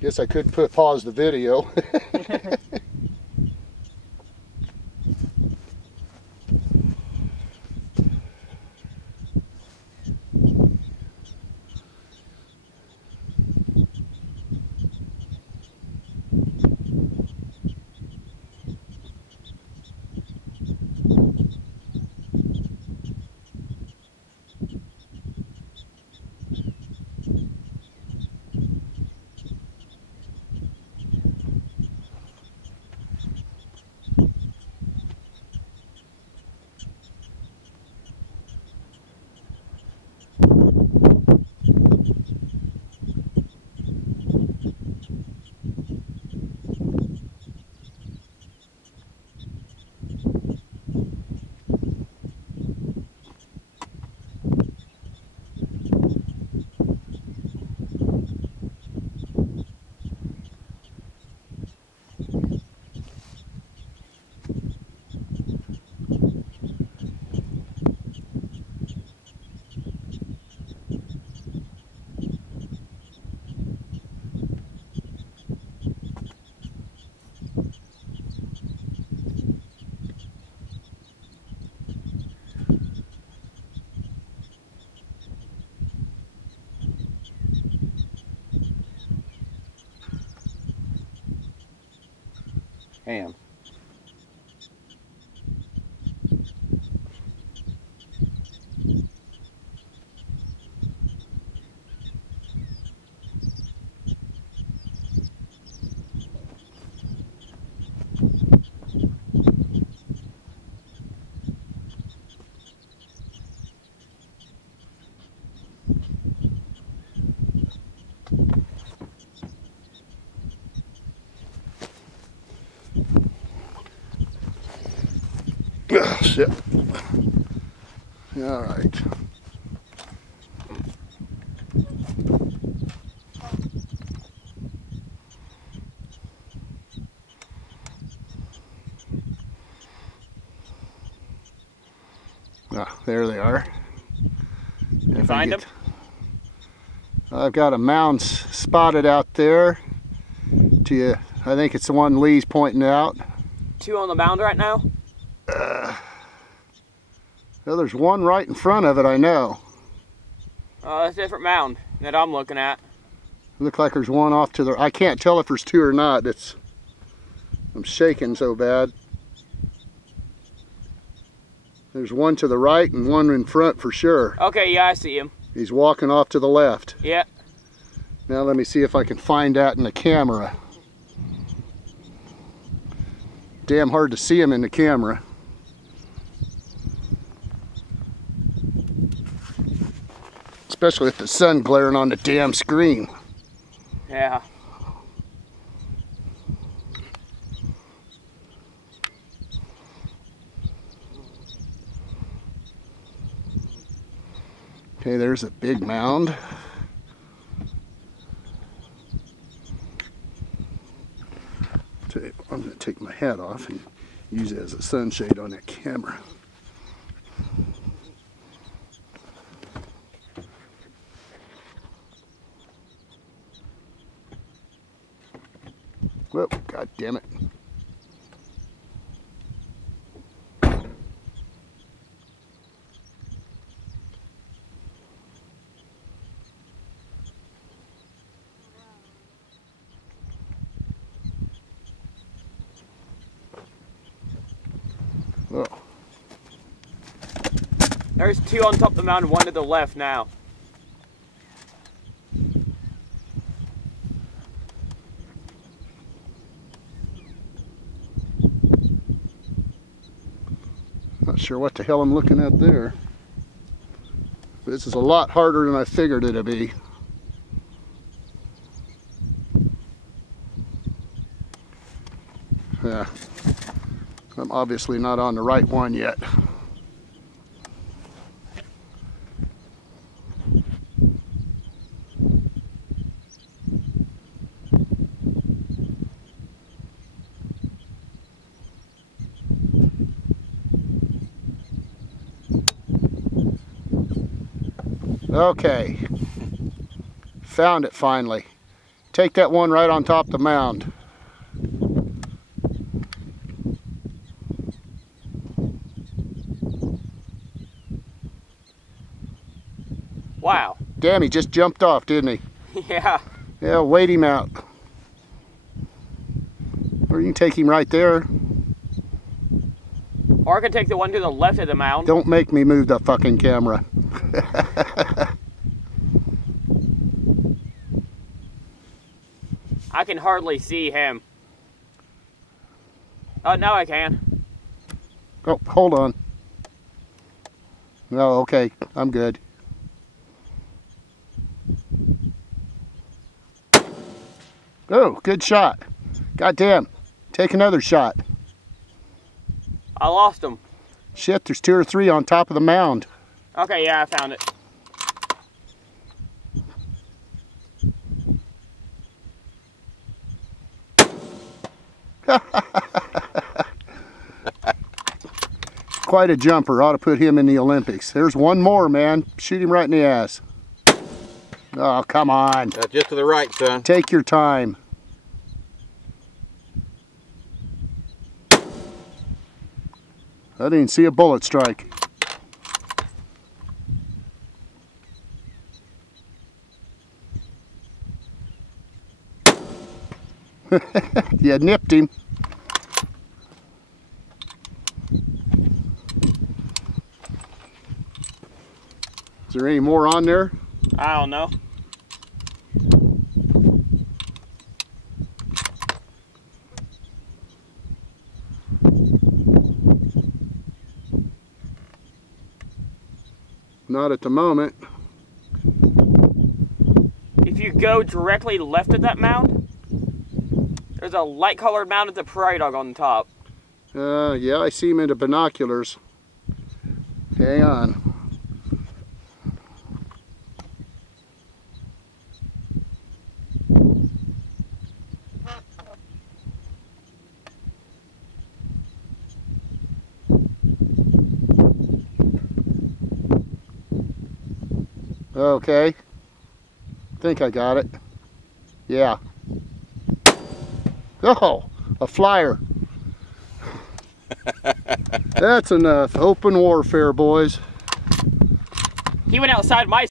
Guess I could pause the video. Ham. Oh, shit. All right. Ah, there they are. You find them? I've got a mound spotted out there. To you, I think it's the one Lee's pointing out. 2 on the mound right now? Well, there's one right in front of it, I know. Oh, that's a different mound that I'm looking at. Looks like there's one off to the... I can't tell if there's 2 or not. I'm shaking so bad. There's one to the right and one in front for sure. Okay, yeah, I see him. He's walking off to the left. Yeah. Now let me see if I can find that in the camera. Damn hard to see him in the camera. Especially with the sun glaring on the damn screen. Yeah. Okay, there's a big mound. I'm going to take my hat off and use it as a sunshade on that camera. Whoa, god damn it. Oh. There's 2 on top of the mound and 1 to the left now. Not sure what the hell I'm looking at there. But this is a lot harder than I figured it'd be. Yeah. I'm obviously not on the right one yet. Okay, found it finally. Take that one right on top of the mound. Wow. Damn, he just jumped off, didn't he? Yeah. Yeah, wait him out. Or you can take him right there. Or I could take the one to the left of the mound. Don't make me move the fucking camera. I can hardly see him. Oh, now I can. Oh, hold on. No, okay, I'm good. Oh, good shot. Goddamn. Take another shot. I lost him. Shit, there's 2 or 3 on top of the mound. Okay, yeah, I found it. Quite a jumper. Ought to put him in the Olympics. There's one more, man. Shoot him right in the ass. Oh, come on. Just to the right, son. Take your time. I didn't see a bullet strike. You nipped him. Is there any more on there? I don't know. Not at the moment. If you go directly left of that mound, there's a light colored mound with a prairie dog on the top. Yeah, I see him in the binoculars. Hang on. Okay. I think I got it. Yeah. Oh, a flyer. That's enough. Open warfare, boys. He went outside my